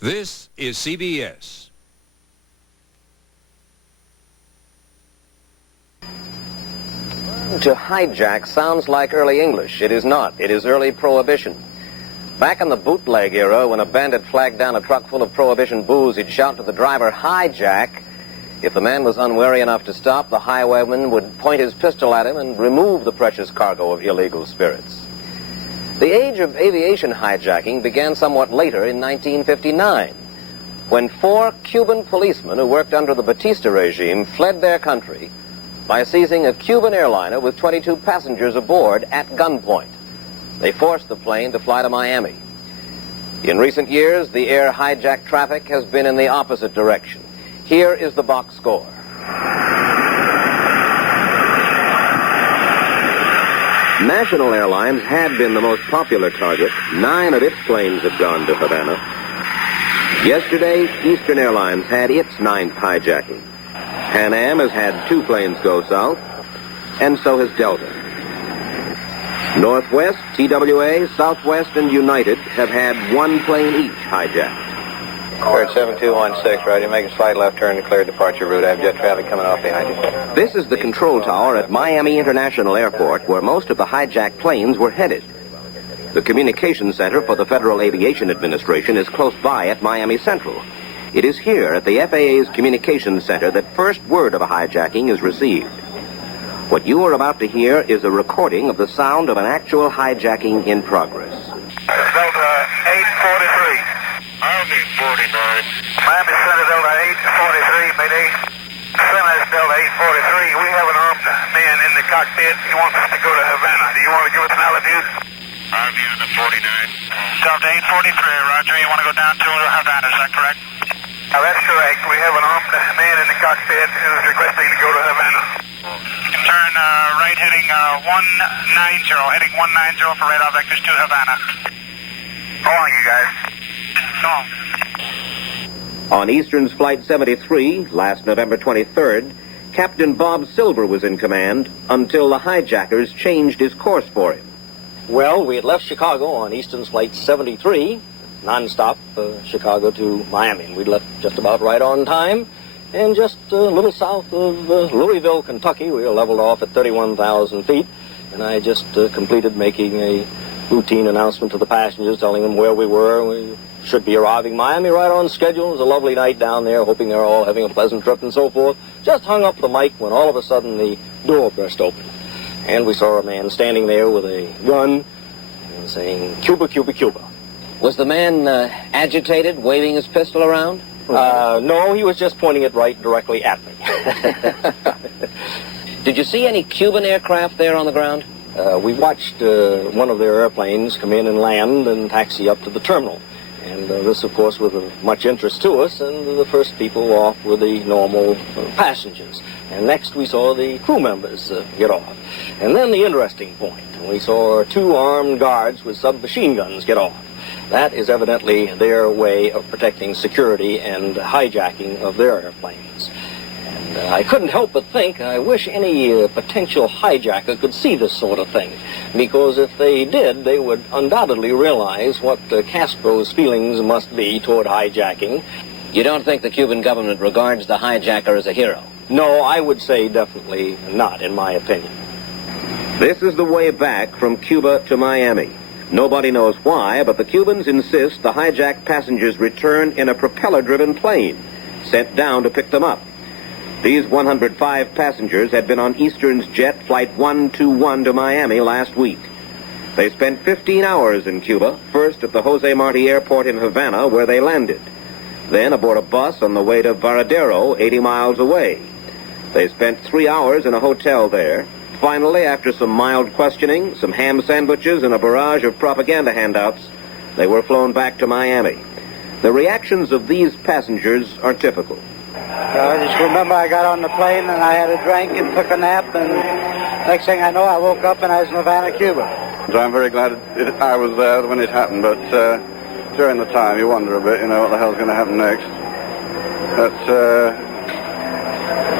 This is CBS. To hijack sounds like early English. It is not. It is early Prohibition. Back in the bootleg era, when a bandit flagged down a truck full of Prohibition booze, he'd shout to the driver, "Hijack." If the man was unwary enough to stop, the highwayman would point his pistol at him and remove the precious cargo of illegal spirits. The age of aviation hijacking began somewhat later in 1959, when 4 Cuban policemen who worked under the Batista regime fled their country by seizing a Cuban airliner with 22 passengers aboard at gunpoint. They forced the plane to fly to Miami. In recent years, the air hijack traffic has been in the opposite direction. Here is the box score. National Airlines had been the most popular target. 9 of its planes had gone to Havana. Yesterday, Eastern Airlines had its 9th hijacking. Pan Am has had 2 planes go south, and so has Delta. Northwest, TWA, Southwest, and United have had 1 plane each hijacked. Cleared 7216, ready. Make a slight left turn to clear departure route. I have jet traffic coming off behind you. This is the control tower at Miami International Airport, where most of the hijacked planes were headed. The communications center for the Federal Aviation Administration is close by at Miami Central. It is here at the FAA's communications center that first word of a hijacking is received. What you are about to hear is a recording of the sound of an actual hijacking in progress. Delta 843. Miami 49. Miami Center Delta 843, Mayday. Center Delta 843. We have an armed man in the cockpit. He wants us to go to Havana. Do you want to give us an altitude? Miami on the 49. Delta 843, roger. You want to go down to Havana, is that correct? That's correct. We have an armed man in the cockpit who's requesting to go to Havana. Turn right heading 190, heading 190 for radar vectors to Havana. How long, you guys? So long. On Eastern's Flight 73, last November 23rd, Captain Bob Silver was in command until the hijackers changed his course for him. Well, we had left Chicago on Eastern's Flight 73, nonstop, Chicago to Miami. We'd left just about right on time, and just a little south of Louisville, Kentucky. We were leveled off at 31,000 feet, and I just completed making a routine announcement to the passengers, telling them where we were. We should be arriving Miami right on schedule. It was a lovely night down there, hoping they're all having a pleasant trip and so forth. Just hung up the mic when all of a sudden the door burst open. And we saw a man standing there with a gun and saying, "Cuba, Cuba, Cuba." Was the man agitated, waving his pistol around? No, he was just pointing it right directly at me. Did you see any Cuban aircraft there on the ground? We watched one of their airplanes come in and land and taxi up to the terminal. And this, of course, was of much interest to us, and the first people off were the normal passengers. And next we saw the crew members get off. And then the interesting point, we saw 2 armed guards with submachine guns get off. That is evidently their way of protecting security and hijacking of their airplanes. And I couldn't help but think, I wish any potential hijacker could see this sort of thing, because if they did, they would undoubtedly realize what Castro's feelings must be toward hijacking. You don't think the Cuban government regards the hijacker as a hero? No, I would say definitely not, in my opinion. This is the way back from Cuba to Miami. Nobody knows why, but the Cubans insist the hijacked passengers return in a propeller-driven plane, sent down to pick them up. These 105 passengers had been on Eastern's jet Flight 121 to Miami last week. They spent 15 hours in Cuba, first at the Jose Marti Airport in Havana, where they landed. Then aboard a bus on the way to Varadero, 80 miles away. They spent 3 hours in a hotel there. Finally, after some mild questioning, some ham sandwiches, and a barrage of propaganda handouts, they were flown back to Miami. The reactions of these passengers are typical. I just remember I got on the plane and I had a drink and took a nap, and next thing I know, I woke up and I was in Havana, Cuba. So I'm very glad I was there when it happened, but during the time you wonder a bit, what the hell's going to happen next. That's,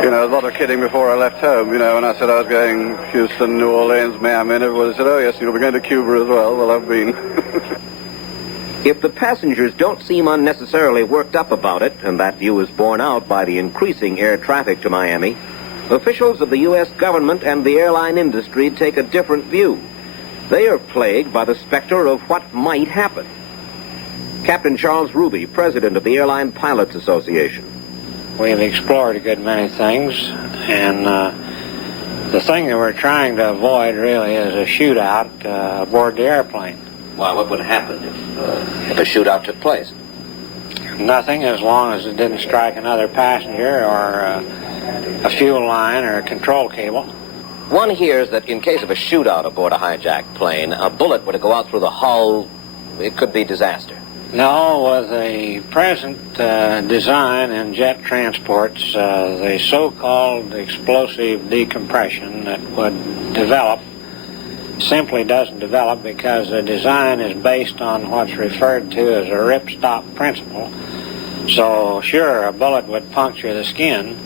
a lot of kidding before I left home, when I said I was going Houston, New Orleans, Miami, and everybody said, "Oh yes, you'll be going to Cuba as well." Well, I've been. If the passengers don't seem unnecessarily worked up about it, and that view is borne out by the increasing air traffic to Miami, officials of the U.S. government and the airline industry take a different view. They are plagued by the specter of what might happen. Captain Charles Ruby, president of the Airline Pilots Association. We've explored a good many things, and the thing that we're trying to avoid really is a shootout aboard the airplane. Why, what would happen if a shootout took place? Nothing, as long as it didn't strike another passenger or a fuel line or a control cable. One hears that in case of a shootout aboard a hijacked plane, a bullet were to go out through the hull, it could be disaster. No, with the present design in jet transports, the so-called explosive decompression that would develop simply doesn't develop because the design is based on what's referred to as a rip-stop principle. So, sure, a bullet would puncture the skin,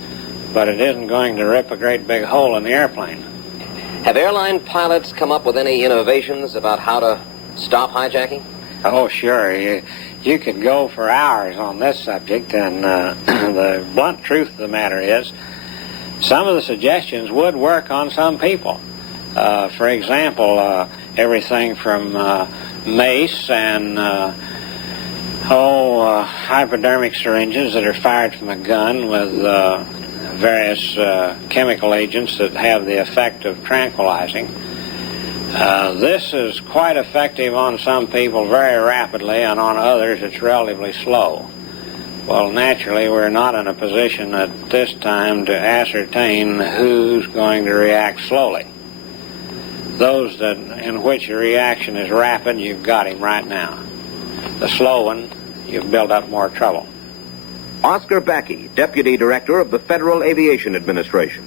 but it isn't going to rip a great big hole in the airplane. Have airline pilots come up with any innovations about how to stop hijacking? Oh, sure. You could go for hours on this subject, and the blunt truth of the matter is some of the suggestions would work on some people. For example, everything from mace and hypodermic syringes that are fired from a gun with various chemical agents that have the effect of tranquilizing. This is quite effective on some people very rapidly, and on others it's relatively slow. Well, naturally, we're not in a position at this time to ascertain who's going to react slowly. Those in which a reaction is rapid, you've got him right now. The slow one, you've built up more trouble. Oscar Backey, Deputy Director of the Federal Aviation Administration.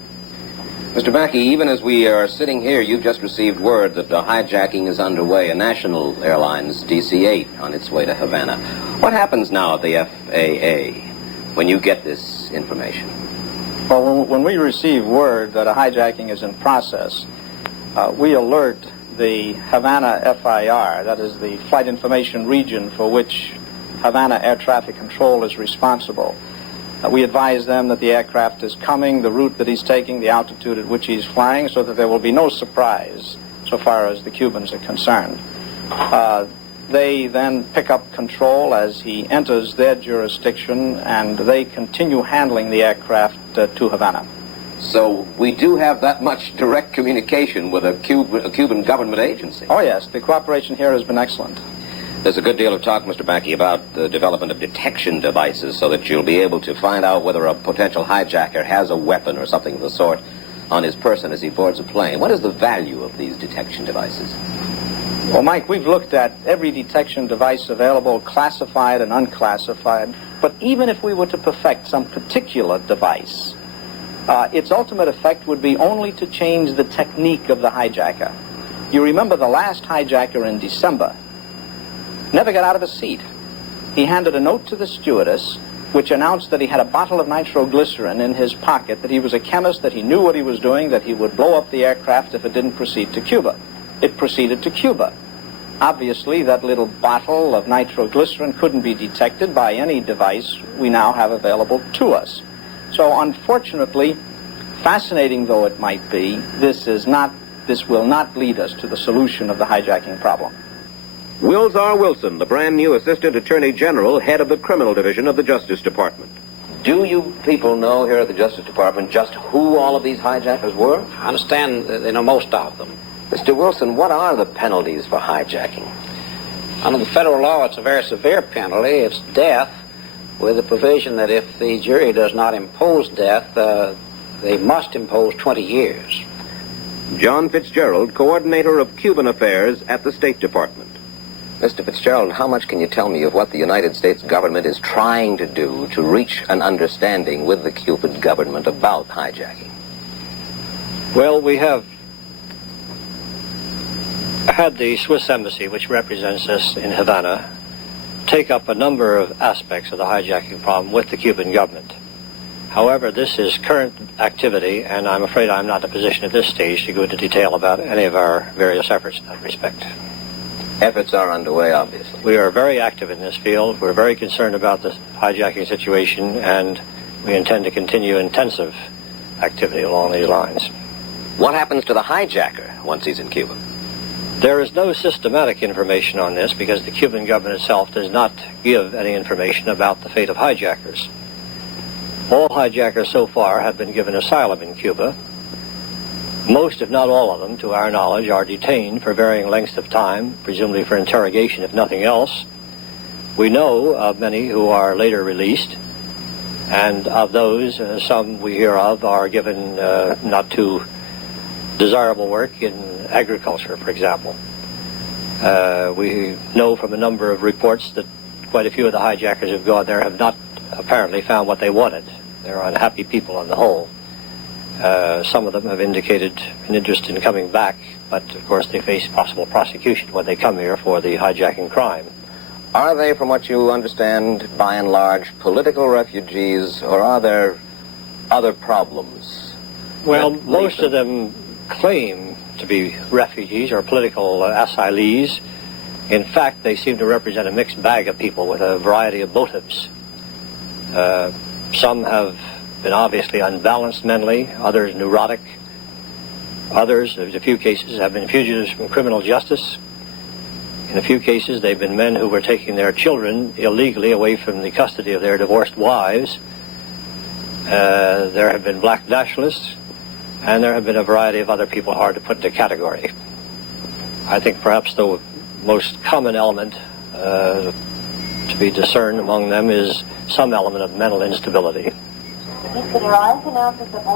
Mr. Backey, even as we are sitting here, you've just received word that the hijacking is underway, a national airlines DC-8 on its way to Havana. What happens now at the FAA when you get this information? Well, when we receive word that a hijacking is in process, we alert the Havana FIR, that is the Flight Information Region for which Havana Air Traffic Control is responsible. We advise them that the aircraft is coming, the route that he's taking, the altitude at which he's flying, so that there will be no surprise so far as the Cubans are concerned. They then pick up control as he enters their jurisdiction, and they continue handling the aircraft to Havana. So we do have that much direct communication with a Cuban government agency. Oh, yes. The cooperation here has been excellent. There's a good deal of talk, Mr. Backey, about the development of detection devices so that you'll be able to find out whether a potential hijacker has a weapon or something of the sort on his person as he boards a plane. What is the value of these detection devices? Well, Mike, we've looked at every detection device available, classified and unclassified. But even if we were to perfect some particular device, its ultimate effect would be only to change the technique of the hijacker. You remember the last hijacker in December never got out of his seat. He handed a note to the stewardess which announced that he had a bottle of nitroglycerin in his pocket, that he was a chemist, that he knew what he was doing, that he would blow up the aircraft if it didn't proceed to Cuba. It proceeded to Cuba. Obviously, that little bottle of nitroglycerin couldn't be detected by any device we now have available to us. So unfortunately, fascinating though it might be, this will not lead us to the solution of the hijacking problem. Wills R. Wilson, the brand new Assistant Attorney General, head of the Criminal Division of the Justice Department. Do you people know here at the Justice Department just who all of these hijackers were? I understand they know most of them. Mr. Wilson, what are the penalties for hijacking? Under the federal law, it's a very severe penalty. It's death, with the provision that if the jury does not impose death, they must impose 20 years. John Fitzgerald, Coordinator of Cuban Affairs at the State Department. Mr. Fitzgerald, how much can you tell me of what the United States government is trying to do to reach an understanding with the Cuban government about hijacking? Well, we have had the Swiss Embassy, which represents us in Havana, take up a number of aspects of the hijacking problem with the Cuban government. However, this is current activity, and I'm afraid I'm not in a position at this stage to go into detail about any of our various efforts in that respect. Efforts are underway, obviously. We are very active in this field. We're very concerned about the hijacking situation, and we intend to continue intensive activity along these lines. What happens to the hijacker once he's in Cuba? There is no systematic information on this because the Cuban government itself does not give any information about the fate of hijackers. All hijackers so far have been given asylum in Cuba. Most, if not all of them, to our knowledge, are detained for varying lengths of time, presumably for interrogation, if nothing else. We know of many who are later released, and of those, some we hear of are given not too desirable work in agriculture, for example. We know from a number of reports that quite a few of the hijackers who've gone there have not apparently found what they wanted. They're unhappy people on the whole. Some of them have indicated an interest in coming back, but of course they face possible prosecution when they come here for the hijacking crime. Are they, from what you understand, by and large, political refugees, or are there other problems? Well, most of them claim to be refugees or political asylees. In fact, they seem to represent a mixed bag of people with a variety of motives. Some have been obviously unbalanced mentally, others neurotic. Others, in a few cases, have been fugitives from criminal justice. In a few cases, they've been men who were taking their children illegally away from the custody of their divorced wives. There have been black nationalists, and there have been a variety of other people hard to put into category. I think perhaps the most common element to be discerned among them is some element of mental instability.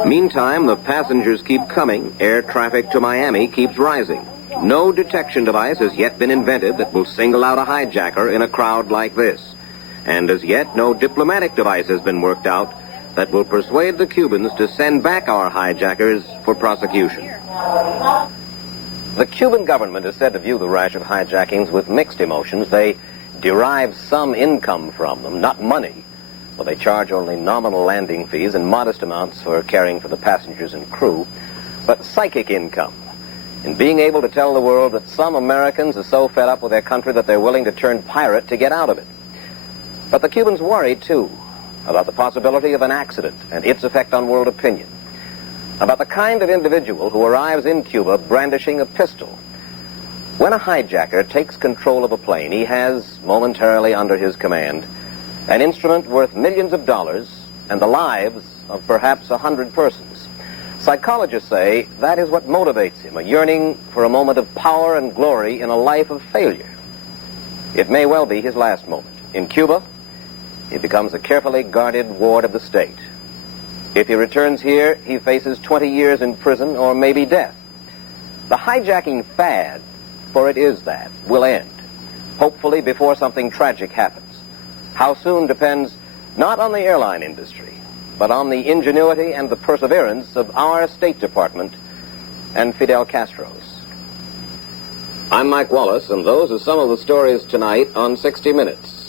Meantime, the passengers keep coming. Air traffic to Miami keeps rising. No detection device has yet been invented that will single out a hijacker in a crowd like this. And as yet, no diplomatic device has been worked out that will persuade the Cubans to send back our hijackers for prosecution. The Cuban government is said to view the rash of hijackings with mixed emotions. They derive some income from them, not money. Well, they charge only nominal landing fees and modest amounts for caring for the passengers and crew, but psychic income in being able to tell the world that some Americans are so fed up with their country that they're willing to turn pirate to get out of it. But the Cubans worry, too, about the possibility of an accident and its effect on world opinion, about the kind of individual who arrives in Cuba brandishing a pistol. When a hijacker takes control of a plane, he has, momentarily under his command, an instrument worth millions of dollars and the lives of perhaps 100 persons. Psychologists say that is what motivates him, a yearning for a moment of power and glory in a life of failure. It may well be his last moment. In Cuba, he becomes a carefully guarded ward of the state. If he returns here, he faces 20 years in prison or maybe death. The hijacking fad, for it is that, will end, hopefully before something tragic happens. How soon depends not on the airline industry, but on the ingenuity and the perseverance of our State Department and Fidel Castro's. I'm Mike Wallace, and those are some of the stories tonight on 60 Minutes.